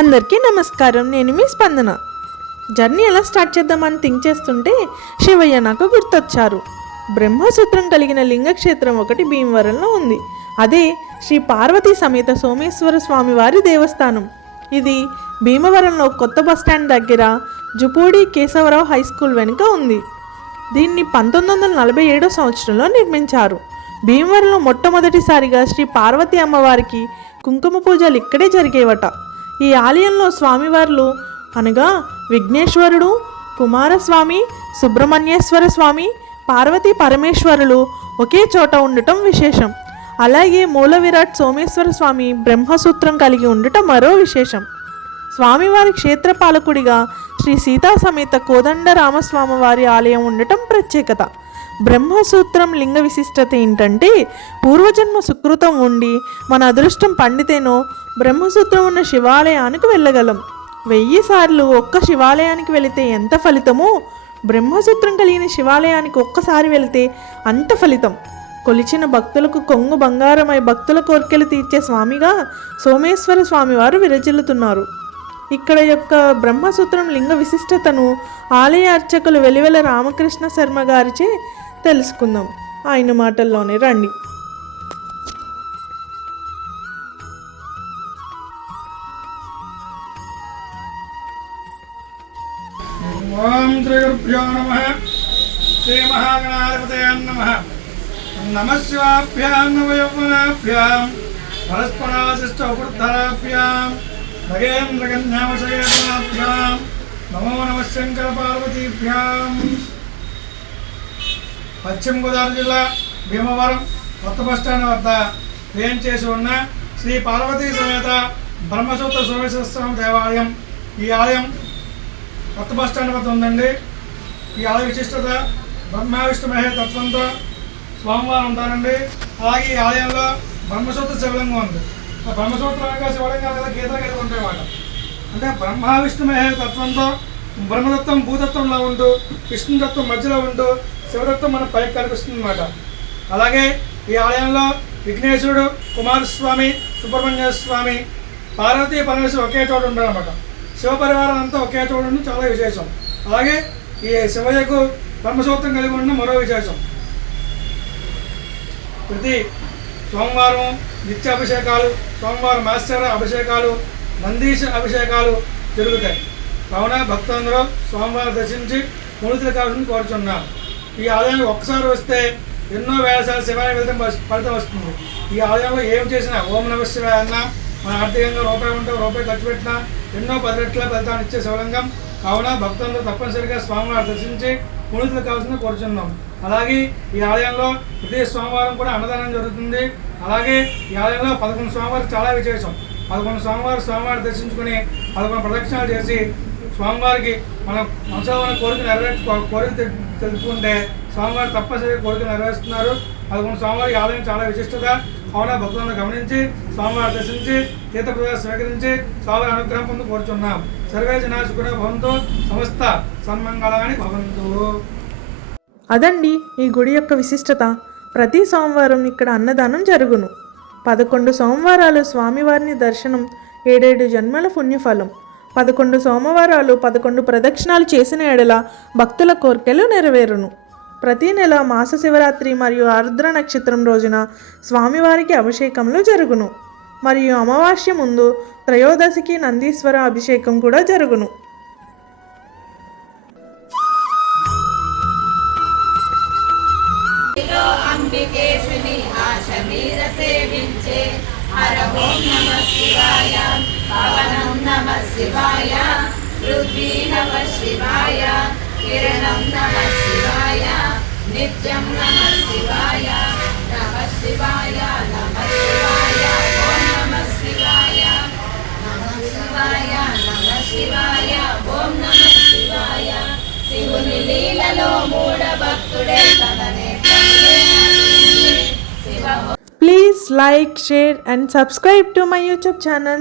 అందరికీ నమస్కారం. నేను మీ స్పందన. జర్నీ ఎలా స్టార్ట్ చేద్దామని థింక్ చేస్తుంటే శివయ్య నాకు గుర్తొచ్చారు. బ్రహ్మసూత్రం కలిగిన లింగక్షేత్రం ఒకటి భీమవరంలో ఉంది. అదే శ్రీ పార్వతీ సమేత సోమేశ్వర స్వామి వారి దేవస్థానం. ఇది భీమవరంలో కొత్త బస్టాండ్ దగ్గర జుపూడి కేశవరావు హై స్కూల్ వెనుక ఉంది. దీన్ని 1947 సంవత్సరంలో నిర్మించారు. భీమవరంలో మొట్టమొదటిసారిగా శ్రీ పార్వతీ అమ్మవారికి కుంకుమ పూజలు ఇక్కడే జరిగేవట. ఈ ఆలయంలో స్వామివార్లు అనగా విఘ్నేశ్వరుడు, కుమారస్వామి, సుబ్రహ్మణ్యేశ్వర స్వామి, పార్వతీ పరమేశ్వరులు ఒకే చోట ఉండటం విశేషం. అలాగే మూల విరాట్ సోమేశ్వర స్వామి బ్రహ్మసూత్రం కలిగి ఉండటం మరో విశేషం. స్వామివారి క్షేత్రపాలకుడిగా శ్రీ సీతా సమేత కోదండ రామస్వామి వారి ఆలయం ఉండటం ప్రత్యేకత. బ్రహ్మసూత్రం లింగ విశిష్టత ఏంటంటే, పూర్వజన్మ సుకృతం ఉండి మన అదృష్టం పండితేనో బ్రహ్మసూత్రం ఉన్న శివాలయానికి వెళ్ళగలం. 1000 సార్లు ఒక్క శివాలయానికి వెళితే ఎంత ఫలితమో, బ్రహ్మసూత్రం కలిగిన శివాలయానికి ఒక్కసారి వెళితే అంత ఫలితం. కొలిచిన భక్తులకు కొంగు బంగారమై భక్తుల కోరికలు తీర్చే స్వామిగా సోమేశ్వర స్వామివారు విరజిల్లుతున్నారు. ఇక్కడ యొక్క బ్రహ్మసూత్రం లింగ విశిష్టతను ఆలయ అర్చకులు వెలివెల రామకృష్ణ శర్మ గారిచే తెలుసుకుందాం. ఆయన మాటల్లోనే రండి. ఓం శ్రీ గురుభ్యో నమః. శ్రీ మహాగణాధిపతయే నమః. నమః శివాభ్యాం నమ యౌవనాభ్యాం పరస్పరాశిష్టోపృద్ధరాభ్యాం నగేంద్రకన్యావశయేతనాభ్యాం నమో నమః శంకర పార్వతీభ్యాం. పశ్చిమ గోదావరి జిల్లా భీమవరం కొత్త బస్టాండ్ వద్ద వేంచేసి ఉన్న శ్రీ పార్వతీ సమేత బ్రహ్మసూత్ర సోమేశ్వర స్వామి దేవాలయం. ఈ ఆలయం కొత్త బస్టాండ్ వద్ద ఉందండి. ఈ ఆలయ విశిష్టత బ్రహ్మ విష్ణు మహేష్ తత్వంతో స్వామివారు ఉంటారండి. అలాగే ఈ ఆలయంలో బ్రహ్మసూత్ర శివలింగం ఉంది. బ్రహ్మసూత్రం అనగా శివలింగాలు కదా గీతలు కలిగి ఉంటాయి అన్నమాట. అంటే బ్రహ్మ విష్ణు మహేష్ తత్వంతో బ్రహ్మతత్వం భూతత్వంలో ఉంటూ విష్ణుతత్వం మధ్యలో ఉంటూ శివతత్వం మన పైకి కనిపిస్తుంది అన్నమాట. అలాగే ఈ ఆలయంలో విఘ్నేశ్వరుడు, కుమారస్వామి, సుబ్రహ్మణ్య స్వామి, పార్వతీ పరమేశ్వరుడు ఒకే చోట ఉంటారు అన్నమాట. శివపరివారం అంతా ఒకే చోట ఉండడం చాలా విశేషం. అలాగే ఈ శివయ్యకు బ్రహ్మసూత్రం కలిగి ఉండడం మరో విశేషం. ప్రతి సోమవారం నిత్యాభిషేకాలు, సోమవారం మాస్టర్ అభిషేకాలు, నందీశ అభిషేకాలు జరుగుతాయి. కావున భక్తులందరూ సోమవారం దర్శించి పునీతులు కావాలని కోరుచున్నారు. ఈ ఆలయానికి ఒక్కసారి వస్తే ఎన్నో వేలసార్లు శివాలయం వెళ్తే ఫలితం వస్తుంది. ఈ ఆలయంలో ఏం చేసినా ఓం నమః శివాయ అన్నా, మన ఆర్థికంగా రూపాయి ఉంటే రూపాయి ఖర్చు పెట్టినా ఎన్నో 10 రెట్ల ఫలితాన్ని ఇచ్చే శివలింగం. కావున భక్తులందరూ తప్పనిసరిగా స్వామివారు దర్శించి పునీతులు కావాల్సింది కోరుచున్నాం. అలాగే ఈ ఆలయంలో ప్రతి సోమవారం కూడా అన్నదానం జరుగుతుంది. అలాగే ఈ ఆలయంలో 11 సోమవారం చాలా విశేషం. 11 సోమవారం దర్శించుకుని 11 ప్రదక్షిణాలు చేసి స్వామివారికి మనం మనసులో కోరిక తెలుసుకుంటే స్వామివారు తప్పనిసరిగా కోరిక నెరవేరుస్తున్నారు. 11 సోమవారం ఈ ఆలయం చాలా విశిష్టత. కావున భక్తులను గమనించి స్వామివారు దర్శించి తీర్థప్రసాదం స్వీకరించి స్వామివారి అనుగ్రహం పొందు కోరుచున్నాం. సర్వే జనా సుఖినో భవంతు, సమస్త సన్మంగళాని భవంతు. అదండి ఈ గుడి యొక్క విశిష్టత. ప్రతి సోమవారం ఇక్కడ అన్నదానం జరుగును. 11 సోమవారాలు స్వామివారిని దర్శనం 7 జన్మల పుణ్యఫలం. 11 సోమవారాలు 11 ప్రదక్షిణాలు చేసిన ఎడల భక్తుల కోర్కెలు నెరవేరును. ప్రతి నెల మాస శివరాత్రి మరియు ఆరుద్ర నక్షత్రం రోజున స్వామివారికి అభిషేకములు జరుగును. మరియు అమావాస్య ముందు త్రయోదశికి నందీశ్వర అభిషేకం కూడా జరుగును. అంబికేశుని ఆశమీర సేవించే హర ఓం నమః శివాయ, పవనం నమః శివాయ, పృథ్వీ నమః శివాయ, కిరణం నమః శివాయ, నిత్యం నమః శివాయ, నమః శివాయ, నమః శివాయ, ఓం నమః శివాయ, నమః శివాయ, నమః శివాయ, ఓం నమః శివాయ. శివుని లీలలో మూఢ భక్తుడే తననే Please like, share and subscribe to my YouTube channel.